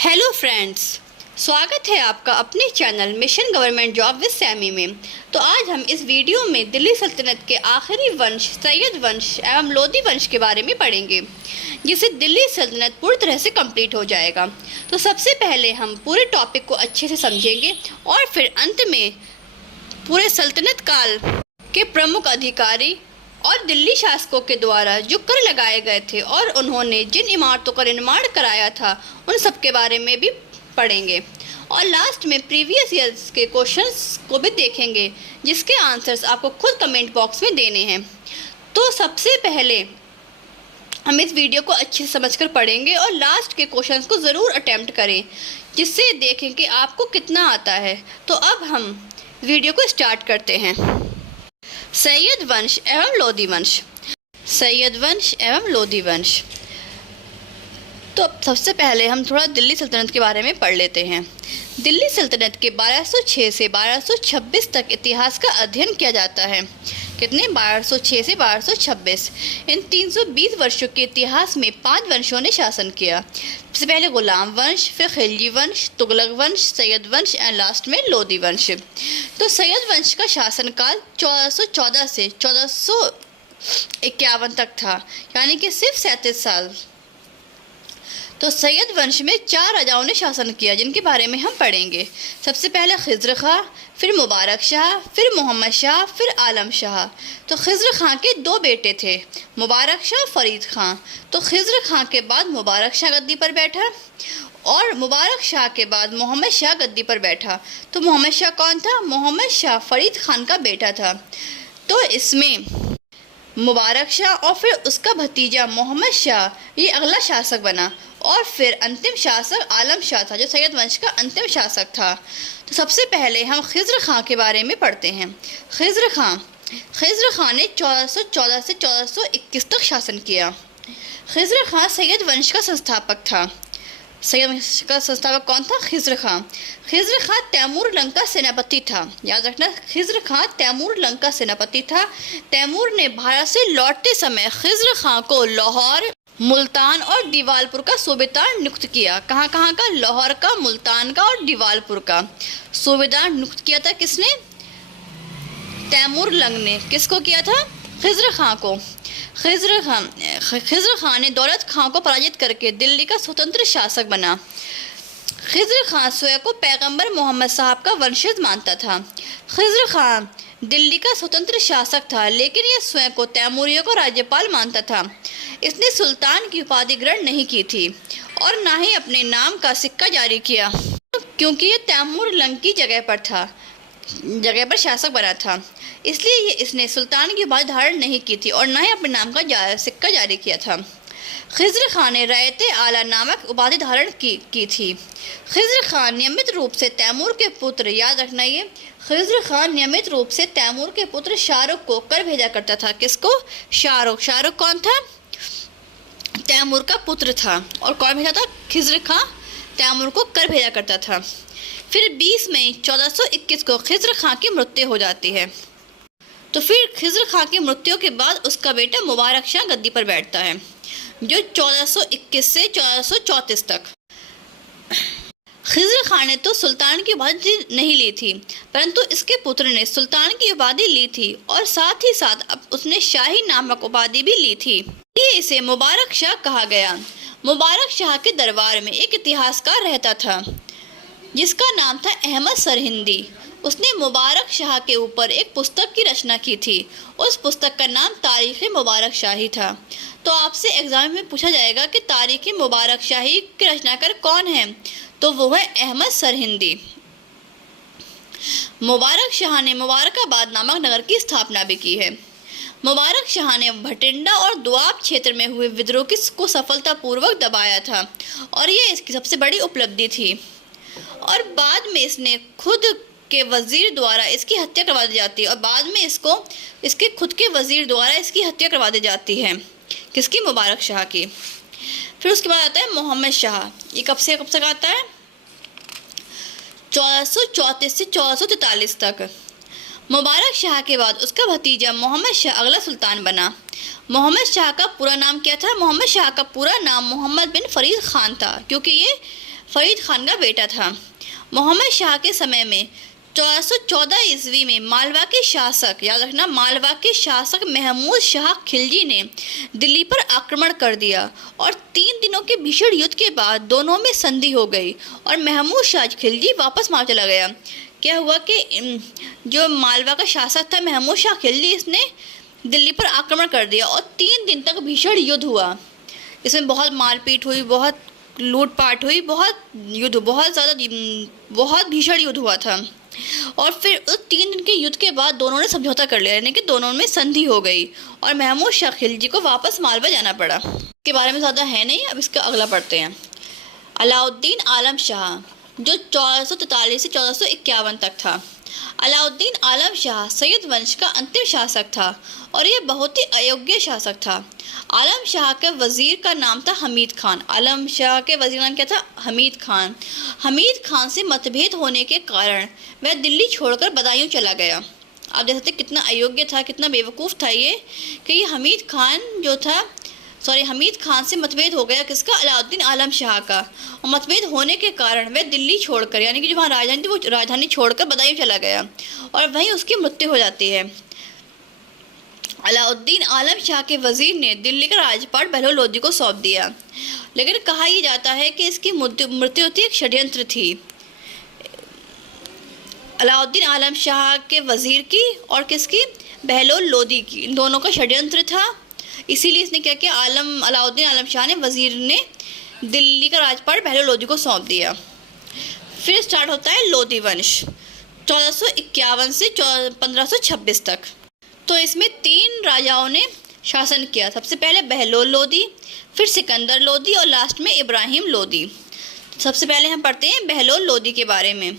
Hello friends, स्वागत है आपका अपने channel mission government job with Sammy में। तो आज हम इस वीडियो में दिल्ली सल्तनत के आखिरी वंश सैयद वंश एवं लोदी वंश के बारे में पढ़ेंगे, जिससे दिल्ली सल्तनत पूरी तरह से कंप्लीट हो जाएगा। तो सबसे पहले हम पूरे टॉपिक को अच्छे से समझेंगे और फिर अंत में पूरे सल्तनत काल के प्रमुख अधिकारी और दिल्ली शासकों के द्वारा जो कर लगाए गए थे और उन्होंने जिन इमारतों का निर्माण कराया था उन सब के बारे में भी पढ़ेंगे। और लास्ट में प्रीवियस ईयर्स के क्वेश्चंस को भी देखेंगे, जिसके आंसर्स आपको खुद कमेंट बॉक्स में देने हैं। तो सबसे पहले हम इस वीडियो को अच्छे से समझकर पढ़ेंगे और लास्ट के क्वेश्चंस को ज़रूर अटेम्प्ट करें, जिससे देखें कि आपको कितना आता है। तो अब हम वीडियो को स्टार्ट करते हैं। सैयद वंश एवं लोदी वंश। सैयद वंश एवं लोदी वंश। तो अब सबसे पहले हम थोड़ा दिल्ली सल्तनत के बारे में पढ़ लेते हैं। दिल्ली सल्तनत के 1206 से 1226 तक इतिहास का अध्ययन किया जाता है। कितने? 1206 से 1226। इन 320 वर्षों के इतिहास में 5 वंशों ने शासन किया। सबसे पहले गुलाम वंश, फिर खिलजी वंश, तुगलक वंश, सैयद वंश एंड लास्ट में लोदी वंश। तो सैयद वंश का शासनकाल 1414 से 1451 तक था, यानी कि सिर्फ 37 साल। तो सैयद वंश में 4 राजाओं ने शासन किया, जिनके बारे में हम पढ़ेंगे। सबसे पहले खिज़्र खां, फिर मुबारक शाह, फिर मोहम्मद शाह, फिर आलम शाह। तो खिज़्र खां के 2 बेटे थे, मुबारक शाह, फरीद खां। तो खिज़्र खां के बाद मुबारक शाह गद्दी पर बैठा और मुबारक शाह के बाद मोहम्मद शाह गद्दी पर बैठा। तो मोहम्मद शाह कौन था? मोहम्मद शाह फरीद खान का बेटा था। तो इसमें मुबारक शाह और फिर उसका भतीजा मोहम्मद शाह ये अगला शासक बना और फिर अंतिम शासक आलम शाह था, जो सैयद वंश का अंतिम शासक था। तो सबसे पहले हम खिज़्र खां के बारे में पढ़ते हैं। खिज़्र खां ने 1414 से 1421 तक शासन किया। खिज़्र खां सैयद वंश का संस्थापक था। सैयद वंश का संस्थापक कौन था? खिज़्र खां। खिज़्र खां तैमूर लंग का सेनापति था। याद रखना, खिज़्र खां तैमूर लंग का सेनापति था। तैमूर ने भारत से लौटते समय खिज़्र खां को लाहौर, मुल्तान और दीवालपुर का सूबेदार नियुक्त किया। कहाँ कहाँ का? लाहौर का, मुल्तान का और दीवालपुर का सूबेदार नियुक्त किया था। किसने? तैमूर लंग ने। किसको किया था? खिज़्र खां को। खिज़्र खां ने दौलत खां को पराजित करके दिल्ली का स्वतंत्र शासक बना। खिज़्र खां स्वयं को पैगंबर मोहम्मद साहब का वंशज मानता था। खिज़्र खां दिल्ली का स्वतंत्र शासक था, लेकिन यह स्वयं को तैमूरियों को राज्यपाल मानता था। इसने सुल्तान की उपाधि ग्रहण नहीं की थी और ना ही अपने नाम का सिक्का जारी किया, क्योंकि यह तैमूर लंग की जगह पर शासक बना था। इसलिए इसने सुल्तान की उपाधि धारण नहीं की थी और ना ही अपने नाम का सिक्का जारी किया था। खिज़्र खां ने रायते आला नामक उपाधि धारण की थी। खिज़्र खां नियमित रूप से तैमूर के पुत्र, याद रखना ये, खिज़्र खां नियमित रूप से तैमूर के पुत्र शाहरुख को कर भेजा करता था। किसको? शाहरुख। शाहरुख कौन था? तैमूर का पुत्र था। और कौन भेजा था? खिज़्र खां तैमूर को कर भेजा करता था। फिर 20 मई 1421 को खिज़्र खां की मृत्यु हो जाती है। तो फिर खिज़्र खां की मृत्यु के बाद उसका बेटा मुबारक शाह गद्दी पर बैठता है, जो 1421 से 1434 तक। खिज़्र खां ने तो सुल्तान की उपाधि नहीं ली थी, परंतु इसके पुत्र ने सुल्तान की उपाधि ली थी और साथ ही साथ अब उसने शाही नामक उपाधि भी ली थी। ये इसे मुबारक शाह कहा गया। मुबारक शाह के दरबार में एक इतिहासकार रहता था, जिसका नाम था अहमद सरहिंदी। उसने मुबारक शाह के ऊपर एक पुस्तक की रचना की थी। उस पुस्तक का नाम तारीख़ मुबारक शाही था। तो आपसे एग्जाम में पूछा जाएगा कि तारीख़ मुबारक शाही के रचनाकार कौन है, तो वो है अहमद सरहिंदी। मुबारक शाह ने मुबारकाबाद नामक नगर की स्थापना भी की है। मुबारक शाह ने भटिंडा और दोआब क्षेत्र में हुए विद्रोह को सफलतापूर्वक दबाया था और ये इसकी सबसे बड़ी उपलब्धि थी। और बाद में इसने खुद के वजीर द्वारा इसकी हत्या करवा दी जाती है और बाद में इसके खुद के वजीर द्वारा इसकी हत्या करवा दी जाती है। किसकी? मुबारक शाह की। फिर उसके बाद आता है मोहम्मद शाह। ये कब से कब तक आता है? 1434 से 1443 तक। मुबारक शाह के बाद उसका भतीजा मोहम्मद शाह अगला सुल्तान बना। मोहम्मद शाह का पूरा नाम क्या था? मोहम्मद शाह का पूरा नाम मोहम्मद बिन फरीद खान था, क्योंकि ये फरीद खान का बेटा था। मोहम्मद शाह के समय में 1414 ईस्वी में मालवा के शासक, याद रखना, मालवा के शासक महमूद शाह खिलजी ने दिल्ली पर आक्रमण कर दिया और 3 दिनों के भीषण युद्ध के बाद दोनों में संधि हो गई और महमूद शाह खिलजी वापस मार चला गया। क्या हुआ कि जो मालवा का शासक था महमूद शाह खिलजी, इसने दिल्ली पर आक्रमण कर दिया और 3 दिन तक भीषण युद्ध हुआ। इसमें बहुत मारपीट हुई, बहुत लूटपाट हुई, बहुत भीषण युद्ध हुआ था। और फिर उस 3 दिन के युद्ध के बाद दोनों ने समझौता कर लिया, यानी कि दोनों में संधि हो गई और महमूद शाह खिलजी को वापस मालवा जाना पड़ा। इसके बारे में ज़्यादा है नहीं, अब इसका अगला पढ़ते हैं। अलाउद्दीन आलम शाह, जो 1443 से 1451 तक था। अलाउद्दीन आलम शाह सैयद वंश का अंतिम शासक था और यह बहुत ही अयोग्य शासक था। आलम शाह के वज़ीर का नाम था हमीद खान। आलम शाह के वज़ीर का नाम क्या था? हमीद खान। हमीद खान से मतभेद होने के कारण वह दिल्ली छोड़कर बदायूं चला गया। आप देख सकते कितना अयोग्य था, कितना बेवकूफ़ था ये, कि ये हमीद खान से मतभेद हो गया। किसका? अलाउद्दीन आलम शाह का। और मतभेद होने के कारण वह दिल्ली छोड़कर, यानी कि जो वहाँ राजधानी थी, वो राजधानी छोड़कर बदायूं चला गया और वहीं उसकी मृत्यु हो जाती है। अलाउद्दीन आलम शाह के वज़ीर ने दिल्ली का राजपाट बहलोल लोदी को सौंप दिया, लेकिन कहा यह जाता है कि इसकी मृत्यु एक षड्यंत्र थी, अलाउद्दीन आलम शाह के वज़ीर की और किसकी? बहलोल लोदी की। इन दोनों का षड्यंत्र था, इसीलिए इसने क्या किया, अलाउद्दीन आलम शाह ने, वज़ीर ने दिल्ली का राजपाट बहलोल लोदी को सौंप दिया। फिर स्टार्ट होता है लोदी वंश 1451 से 1526 तक। तो इसमें 3 राजाओं ने शासन किया। सबसे पहले बहलोल लोदी, फिर सिकंदर लोदी और लास्ट में इब्राहिम लोदी। सबसे पहले हम पढ़ते हैं बहलोल लोदी के बारे में।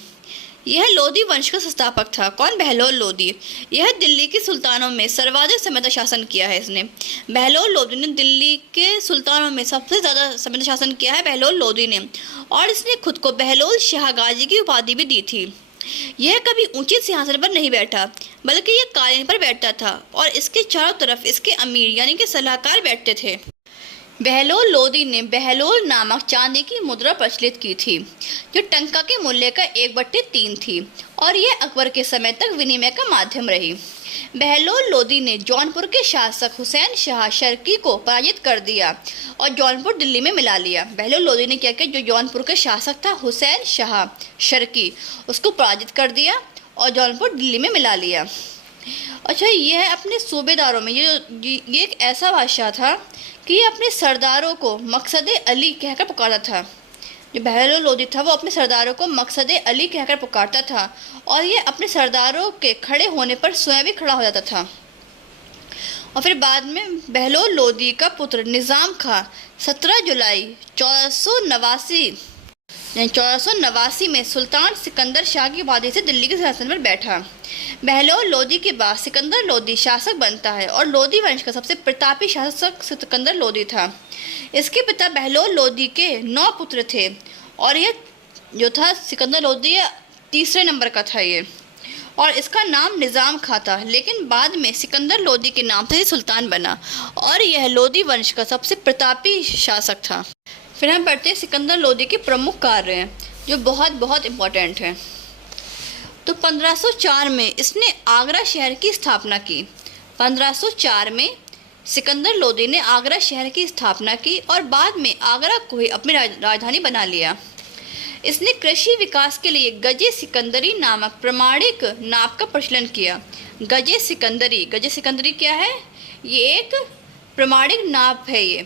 यह लोदी वंश का संस्थापक था। कौन? बहलोल लोदी। यह दिल्ली के सुल्तानों में सर्वाधिक समय तक शासन किया है इसने। बहलोल लोदी ने दिल्ली के सुल्तानों में सबसे ज़्यादा समय तक शासन किया है बहलोल लोदी ने, और इसने खुद को बहलोल शाह गाजी की उपाधि भी दी थी। यह कभी ऊंचे सिंहासन पर नहीं बैठा, बल्कि यह कालीन पर बैठता था और इसके चारों तरफ इसके अमीर यानी कि सलाहकार बैठते थे। बहलोल लोदी ने बहलोल नामक चांदी की मुद्रा प्रचलित की थी, जो टंका के मूल्य का 1/3 थी और यह अकबर के समय तक विनिमय का माध्यम रही। बहलोल लोदी ने जौनपुर के शासक हुसैन शाह शर्की को पराजित कर दिया और जौनपुर दिल्ली में मिला लिया। बहलोल लोदी ने क्या किया, जो जौनपुर का शासक था हुसैन शाह शर्की, उसको पराजित कर दिया और जौनपुर दिल्ली में मिला लिया। अच्छा, यह अपने सूबेदारों में ये एक ऐसा बादशाह था कि ये अपने सरदारों को मकसद-ए अली कहकर पुकारता था। जो बहलोल लोदी था वो अपने सरदारों को मकसद-ए अली कहकर पुकारता था और ये अपने सरदारों के खड़े होने पर स्वयं भी खड़ा हो जाता था। और फिर बाद में बहलोल लोदी का पुत्र निज़ाम खां 17 जुलाई 1489 में सुल्तान सिकंदर शाह की उपाधि से दिल्ली के सिंहासन पर बैठा। बहलोल लोदी के बाद सिकंदर लोदी शासक बनता है और लोदी वंश का सबसे प्रतापी शासक सिकंदर लोदी था। इसके पिता बहलोल लोदी के 9 पुत्र थे और यह जो था सिकंदर लोदी 3रे नंबर का था ये, और इसका नाम निज़ाम खां था, लेकिन बाद में सिकंदर लोदी के नाम से ही सुल्तान बना और यह लोदी वंश का सबसे प्रतापी शासक था। फिर हम पढ़ते हैं सिकंदर लोदी के प्रमुख कार्य हैं, जो बहुत इम्पोर्टेंट हैं। तो 1504 में इसने आगरा शहर की स्थापना की। 1504 में सिकंदर लोदी ने आगरा शहर की स्थापना की और बाद में आगरा को ही अपनी राजधानी बना लिया। इसने कृषि विकास के लिए गजे सिकंदरी नामक प्रमाणिक नाप का प्रचलन किया। गजे सिकंदरी क्या है? ये एक प्रमाणिक नाप है ये,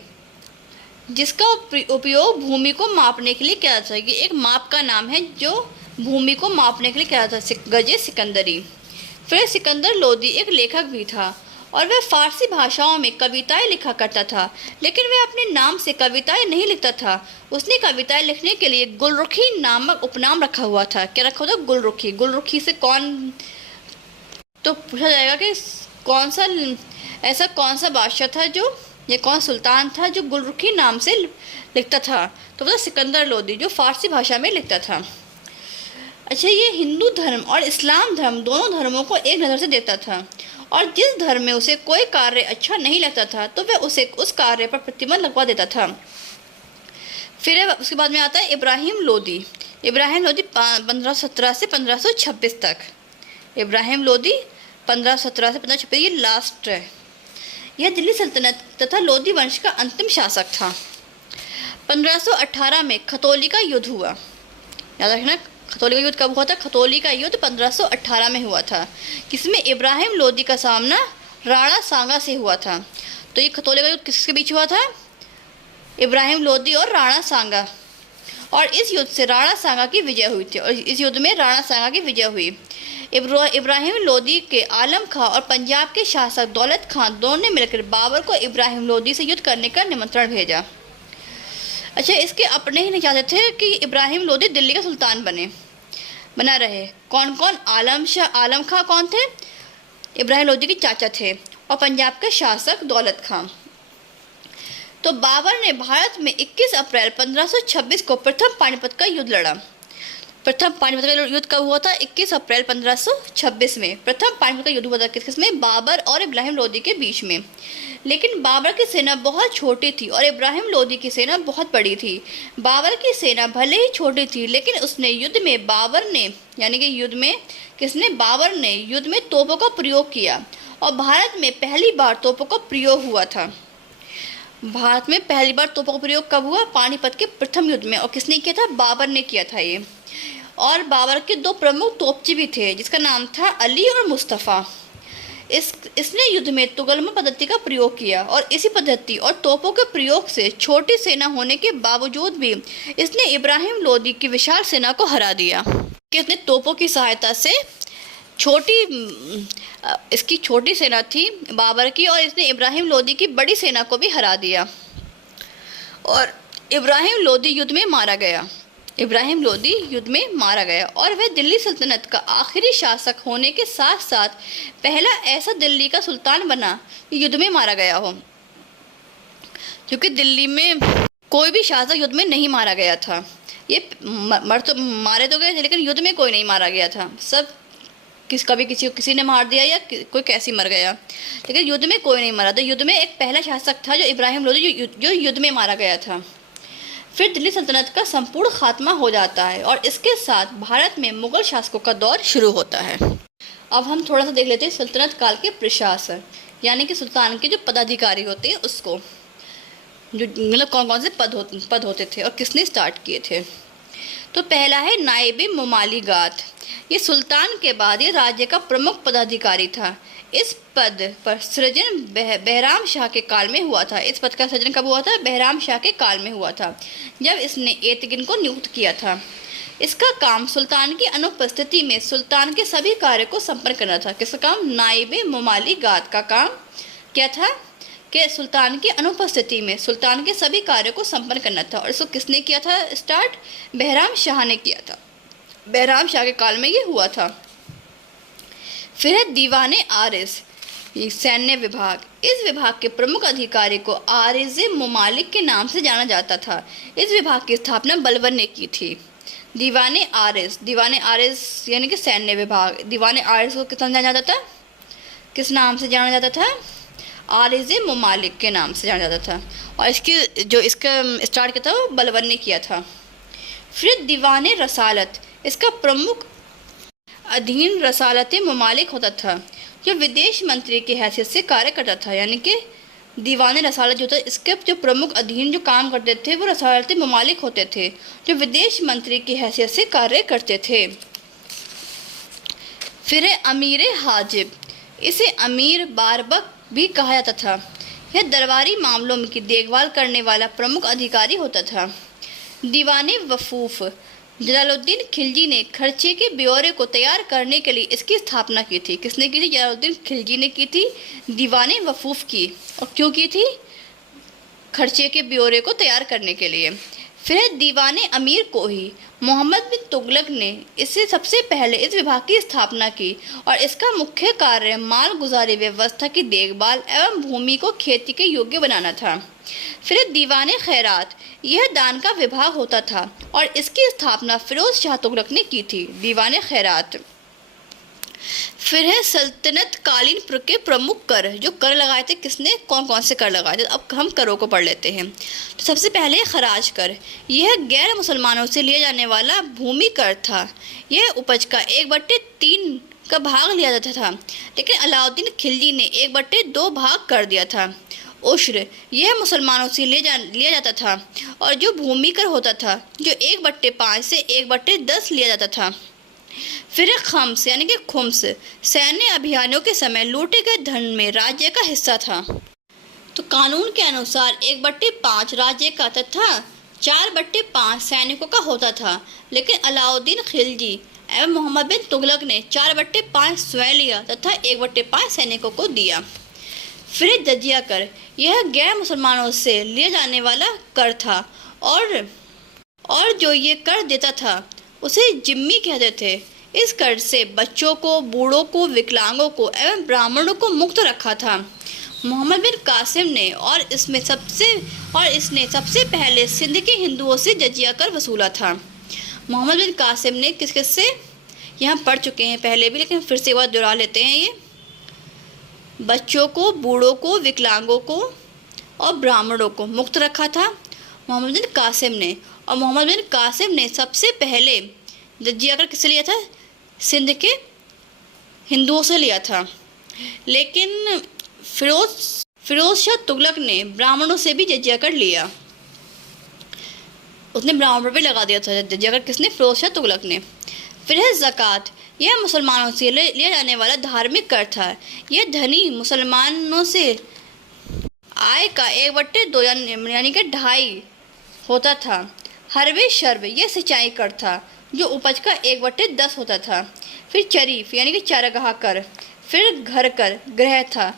जिसका उपयोग भूमि को मापने के लिए किया जाता है। ये एक माप का नाम है जो भूमि को मापने के लिए किया जाता है, गजे सिकंदरी। फिर सिकंदर लोदी एक लेखक भी था और वह फारसी भाषाओं में कविताएं लिखा करता था, लेकिन वह अपने नाम से कविताएं नहीं लिखता था। उसने कविताएं लिखने के लिए गुलरुखी नामक उपनाम रखा हुआ था। क्या रखा हुआ था? गुलरुखी। गुलरुखी से कौन, तो पूछा जाएगा कि ऐसा कौन सा बादशाह था ये कौन सुल्तान था जो गुलरुखी नाम से लिखता था? तो वह सिकंदर लोदी, जो फारसी भाषा में लिखता था। अच्छा, ये हिंदू धर्म और इस्लाम धर्म दोनों धर्मों को एक नज़र से देखता था और जिस धर्म में उसे कोई कार्य अच्छा नहीं लगता था तो वह उसे उस कार्य पर प्रतिबंध लगवा देता था। फिर उसके बाद में आता है इब्राहिम लोदी। इब्राहिम लोदी 1517 से 1526 तक। इब्राहिम लोदी 1517 से 1526, ये लास्ट है। यह दिल्ली सल्तनत तथा लोदी वंश का अंतिम शासक था। 1518 में खतौली का युद्ध हुआ। याद रखना, खतौली का युद्ध कब हुआ था? खतौली का युद्ध 1518 में हुआ था, जिसमें इब्राहिम लोदी का सामना राणा सांगा से हुआ था। तो ये खतौली का युद्ध किसके बीच हुआ था? इब्राहिम लोदी और राणा सांगा। और इस युद्ध से राणा सांगा की विजय हुई थी, और इस युद्ध में राणा सांगा की विजय हुई। इब्राहिम लोदी के आलम खां और पंजाब के शासक दौलत खां दोनों ने मिलकर बाबर को इब्राहिम लोदी से युद्ध करने का निमंत्रण भेजा। अच्छा, इसके अपने ही नहीं चाहते थे कि इब्राहिम लोदी दिल्ली का सुल्तान बना रहे। कौन कौन? आलम खां कौन थे? इब्राहिम लोदी के चाचा थे, और पंजाब के शासक दौलत खां। तो बाबर ने भारत में 21 अप्रैल 1526 को प्रथम पानीपत का युद्ध लड़ा। प्रथम पानीपत का युद्ध कब हुआ था? 21 अप्रैल 1526 में प्रथम पानीपत का युद्ध हुआ था। किसमें? बाबर और इब्राहिम लोदी के बीच में। लेकिन बाबर की सेना बहुत छोटी थी और इब्राहिम लोदी की सेना बहुत बड़ी थी। बाबर की सेना भले ही छोटी थी, लेकिन उसने युद्ध में बाबर ने युद्ध में तोपों का प्रयोग किया, और भारत में पहली बार तोपों का प्रयोग हुआ था। भारत में पहली बार तोपों का प्रयोग कब हुआ? पानीपत के प्रथम युद्ध में। और किसने किया था? बाबर ने किया था ये। और बाबर के दो प्रमुख तोपची भी थे, जिसका नाम था अली और मुस्तफ़ा। इसने युद्ध में तुगलमा पद्धति का प्रयोग किया, और इसी पद्धति और तोपों के प्रयोग से छोटी सेना होने के बावजूद भी इसने इब्राहिम लोदी की विशाल सेना को हरा दिया। इसने तोपों की सहायता से इसकी छोटी सेना थी बाबर की, और इसने इब्राहिम लोदी की बड़ी सेना को भी हरा दिया, और इब्राहिम लोदी युद्ध में मारा गया। और वह दिल्ली सल्तनत का आखिरी शासक होने के साथ साथ पहला ऐसा दिल्ली का सुल्तान बना युद्ध में मारा गया हो, क्योंकि दिल्ली में कोई भी शासक युद्ध में नहीं मारा गया था। ये मारे तो गए थे, लेकिन युद्ध में कोई नहीं मारा गया था। सब कभी किसी ने मार दिया, या कोई कैसे मर गया, लेकिन युद्ध में कोई नहीं मरा था। युद्ध में एक पहला शासक था जो इब्राहिम लोदी, जो युद्ध में मारा गया था। फिर दिल्ली सल्तनत का संपूर्ण खात्मा हो जाता है, और इसके साथ भारत में मुगल शासकों का दौर शुरू होता है। अब हम थोड़ा सा देख लेते हैं सल्तनत काल के प्रशासक, यानी कि सुल्तान के जो पदाधिकारी होते हैं उसको, जो मतलब कौन कौन से पद होते थे और किसने स्टार्ट किए थे। तो पहला है नायब ममालिगात। ये सुल्तान के बाद ये राज्य का प्रमुख पदाधिकारी था। इस पद पर सृजन बहराम शाह के काल में हुआ था। इस पद का सृजन कब हुआ था? बहराम शाह के काल में हुआ था, जब इसने एतगिन को नियुक्त किया था। इसका काम सुल्तान की अनुपस्थिति में सुल्तान के सभी कार्य को संपन्न करना था। किसका काम? नायब ममालिगात का काम क्या था? कि सुल्तान की अनुपस्थिति में सुल्तान के सभी कार्यों को संपन्न करना था। और इसको किसने किया था स्टार्ट? बहराम शाह ने किया था। बहराम शाह के काल में ये हुआ था। फिर है दीवाने आरिस, सैन्य विभाग। इस विभाग के प्रमुख अधिकारी को आरिज़ ममालिक के नाम से जाना जाता था। इस विभाग की स्थापना बलबन ने की थी। दीवाने आरिस यानी कि सैन्य विभाग। दीवाने आरिस को किस नाम से जाना जाता था? किस नाम से जाना जाता था? आरिज़ ममालिक के नाम से जाना जाता था। और इसका स्टार्ट किया था वो बलबन ने किया था। फिर दीवाने रसालत, इसका प्रमुख अधीन रसालत ममालिक होता था, जो विदेश मंत्री की हैसियत से कार्य करता था। यानी कि दीवाने रसालत जो था, इसके जो प्रमुख अधीन जो काम करते थे वो रसालत ममालिक होते थे, जो विदेश मंत्री की हैसियत से कार्य करते थे। फिर है अमीर हाजिब, इसे अमीर बारबक भी कहा जाता था। यह दरबारी मामलों की देखभाल करने वाला प्रमुख अधिकारी होता था। दीवाने वफूफ, जलालुद्दीन खिलजी ने खर्चे के ब्यौरे को तैयार करने के लिए इसकी स्थापना की थी। किसने की थी? जलालुद्दीन खिलजी ने की थी दीवाने वफूफ की। और क्यों की थी? खर्चे के ब्यौरे को तैयार करने के लिए। फिर है दीवाने अमीर कोही, मोहम्मद बिन तुगलक ने इससे सबसे पहले इस विभाग की स्थापना की, और इसका मुख्य कार्य माल गुजारी व्यवस्था की देखभाल एवं भूमि को खेती के योग्य बनाना था। फिर दीवाने खैरात, यह दान का विभाग होता था, और इसकी स्थापना फिरोज शाह तुगलक ने की थी। दीवाने खैरात। फिर है सल्तनत कालीन के प्रमुख कर। जो कर लगाए थे किसने, कौन कौन से कर लगाए थे। अब हम करों को पढ़ लेते हैं। तो सबसे पहले खराज कर। यह गैर मुसलमानों से लिया जाने वाला भूमि कर था। यह उपज का 1/3 का भाग लिया जाता था, लेकिन अलाउद्दीन खिलजी ने 1/2 भाग कर दिया था। उश्र यह मुसलमानों से लिया जाता था, और जो भूमि कर होता था जो 1/5 से 1/10 लिया जाता था। फिर खम्स यानी कि खुम्स सैन्य अभियानों के समय लूटे गए धन में राज्य का हिस्सा था। तो कानून के अनुसार 1/5 राज्य का तथा 4/5 सैनिकों का होता था, लेकिन अलाउद्दीन खिलजी एवं मोहम्मद बिन तुगलक ने 4/5 स्वयं लिया तथा 1/5 सैनिकों को दिया। फिर जजिया कर। यह गैर मुसलमानों से लिया जाने वाला कर था, और जो ये कर देता था उसे जिम्मी कहते थे। इस कर से बच्चों को, बूढ़ों को, विकलांगों को एवं ब्राह्मणों को मुक्त रखा था। मोहम्मद बिन कासिम ने इसने सबसे पहले सिंध के हिंदुओं से जजिया कर वसूला था। मोहम्मद बिन कासिम ने किस से, यहाँ पढ़ चुके हैं पहले भी, लेकिन फिर से एक बार दोहरा लेते हैं। ये बच्चों को, बूढ़ों को, विकलांगों को और ब्राह्मणों को मुक्त रखा था मोहम्मद बिन कासिम ने। और मोहम्मद बिन कासिम ने सबसे पहले जजिया कर किससे लिया था, सिंध के हिंदुओं से लिया था। लेकिन फिरोज शाह तुगलक ने ब्राह्मणों से भी जजिया कर लिया। उसने ब्राह्मणों पे लगा दिया था जजिया कर, किसने, फिरोज शाह तुगलक ने। फिर है ज़कात। यह मुसलमानों से लिया जाने वाला धार्मिक कर था। यह धनी मुसलमानों से आय का 1/2 यानी कि 2.5 होता था। हरबे शर्ब यह सिंचाई कर था, जो उपज का 1/10 होता था। फिर चरीफ यानी कि चारागाह कर। फिर घर कर, ग्रह था,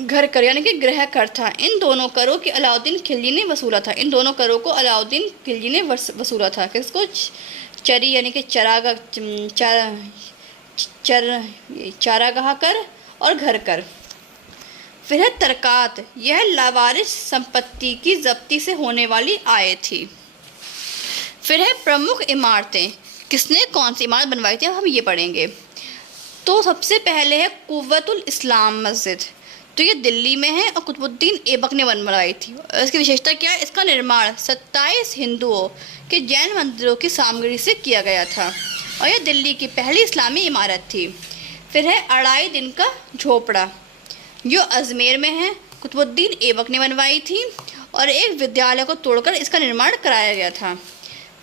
घर कर यानी कि ग्रह कर था। इन दोनों करों की अलाउद्दीन खिलजी ने वसूला था। इन दोनों करों को अलाउद्दीन खिलजी ने वसूला था। किसको, चरी यानी कि चारागाह कर और घर कर। फिर है तरकात। यह लावारिस संपत्ति की जब्ती से होने वाली आय थी। फिर है प्रमुख इमारतें। किसने कौन सी इमारत बनवाई थी, अब हम ये पढ़ेंगे। तो सबसे पहले है कुव्वतुल इस्लाम मस्जिद। तो ये दिल्ली में है और कुतुबुद्दीन ऐबक ने बनवाई थी। और इसकी विशेषता क्या है, इसका निर्माण 27 हिंदुओं के जैन मंदिरों की सामग्री से किया गया था, और यह दिल्ली की पहली इस्लामी इमारत थी। फिर है अढ़ाई दिन का झोपड़ा, जो अजमेर में है, कुतुबुद्दीन ऐबक ने बनवाई थी, और एक विद्यालय को तोड़कर इसका निर्माण कराया गया था।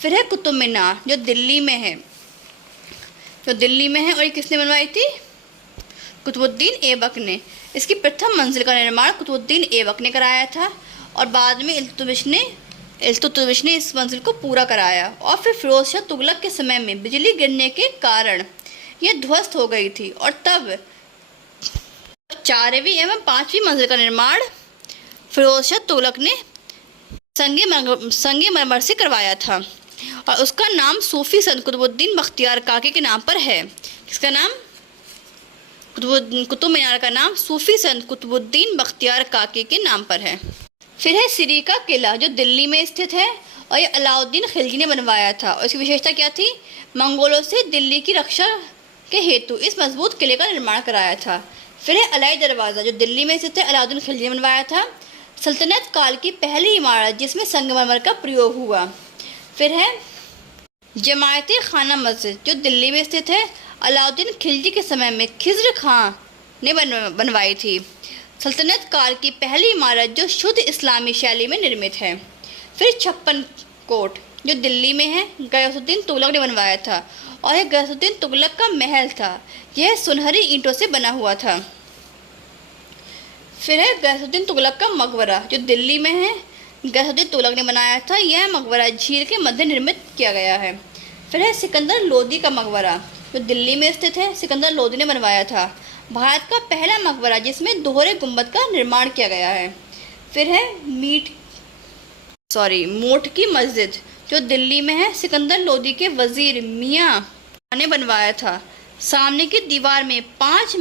फिर है कुतुब मीनार, जो दिल्ली में है, और ये किसने बनवाई थी, कुतुबुद्दीन ऐबक ने। इसकी प्रथम मंजिल का निर्माण कुतुबुद्दीन ऐबक ने कराया था, और बाद में इल्तुतमिश ने इस मंजिल को पूरा कराया। और फिर फिरोज शाह तुगलक के समय में बिजली गिरने के कारण यह ध्वस्त हो गई थी, और तब 4वीं एवं 5वीं मंजिल का निर्माण फिरोज शाह तुगलक ने संगमरमर से करवाया था, और उसका नाम सूफी संत कुतुबुद्दीन बख्तियार काकी के नाम पर है। किसका नाम, कुतुब मीनार का नाम सूफी संत कुतुबुद्दीन बख्तियार काकी के नाम पर है। फिर है सिरी का किला, जो दिल्ली में स्थित है, और ये अलाउद्दीन खिलजी ने बनवाया था। और इसकी विशेषता क्या थी, मंगोलों से दिल्ली की रक्षा के हेतु इस मजबूत किले का निर्माण कराया था। फिर है अलाई दरवाज़ा, जो दिल्ली में स्थित है, अलाउद्दीन खिलजी ने बनवाया था। सल्तनत काल की पहली इमारत जिसमें संगमरमर का प्रयोग हुआ। फिर है जमायत खाना मस्जिद, जो दिल्ली में स्थित है, अलाउद्दीन खिलजी के समय में खिज़्र खां ने बनवाई थी। सल्तनत काल की पहली इमारत जो शुद्ध इस्लामी शैली में निर्मित है। फिर 56 कोट, जो दिल्ली में है, गयासुद्दीन तुगलक ने बनवाया था, और यह गयासुद्दीन तुगलक का महल था। यह सुनहरी ईंटों से बना हुआ था। फिर है गयासुद्दीन तुगलक का मकबरा, जो दिल्ली में है, गयासुद्दीन तुगलक ने बनाया था। यह मकबरा झील के मध्य निर्मित किया गया है। फिर है सिकंदर लोदी का मकबरा, जो दिल्ली में स्थित है, सिकंदर लोदी ने बनवाया था। भारत का पहला मकबरा जिसमें दोहरे गुंबद का निर्माण किया गया है। फिर है मोट की मस्जिद, जो दिल्ली में है, सिकंदर लोदी के वजीर मियाँ ने बनवाया था। सामने की दीवार में 5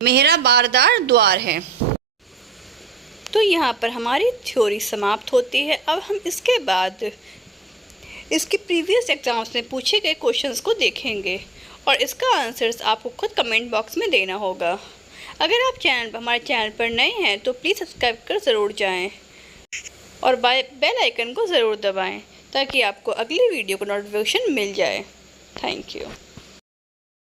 मेहराबारदार द्वार हैं। तो यहाँ पर हमारी थ्योरी समाप्त होती है। अब हम इसके बाद इसके प्रीवियस एग्जाम्स में पूछे गए क्वेश्चंस को देखेंगे, और इसका आंसर्स आपको खुद कमेंट बॉक्स में देना होगा। अगर आप हमारे चैनल पर नए हैं तो प्लीज़ सब्सक्राइब कर ज़रूर जाएं और बेल आइकन को ज़रूर दबाएं ताकि आपको अगली वीडियो को नोटिफिकेशन मिल जाए। Thank you.